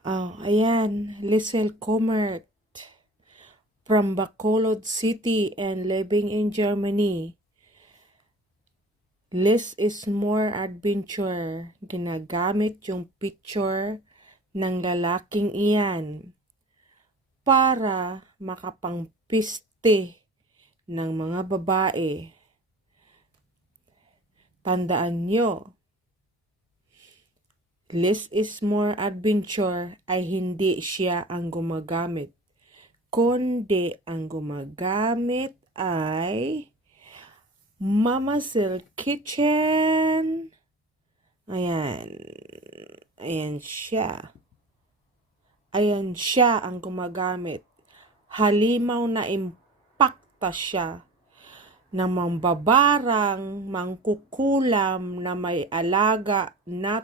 Oh, ayan, Liesel Comert from Bacolod City and living in Germany. Less is more adventure. Ginagamit yung picture ng lalaking iyan para makapangpiste ng mga babae. Tandaan nyo, less is more adventure ay hindi siya ang gumagamit, kundi ang gumagamit ay Mama's Kitchen. Ayan. Ayan siya. Ayan siya ang gumagamit. Halimaw na impakta siya na mambabarang, mangkukulam na may alaga na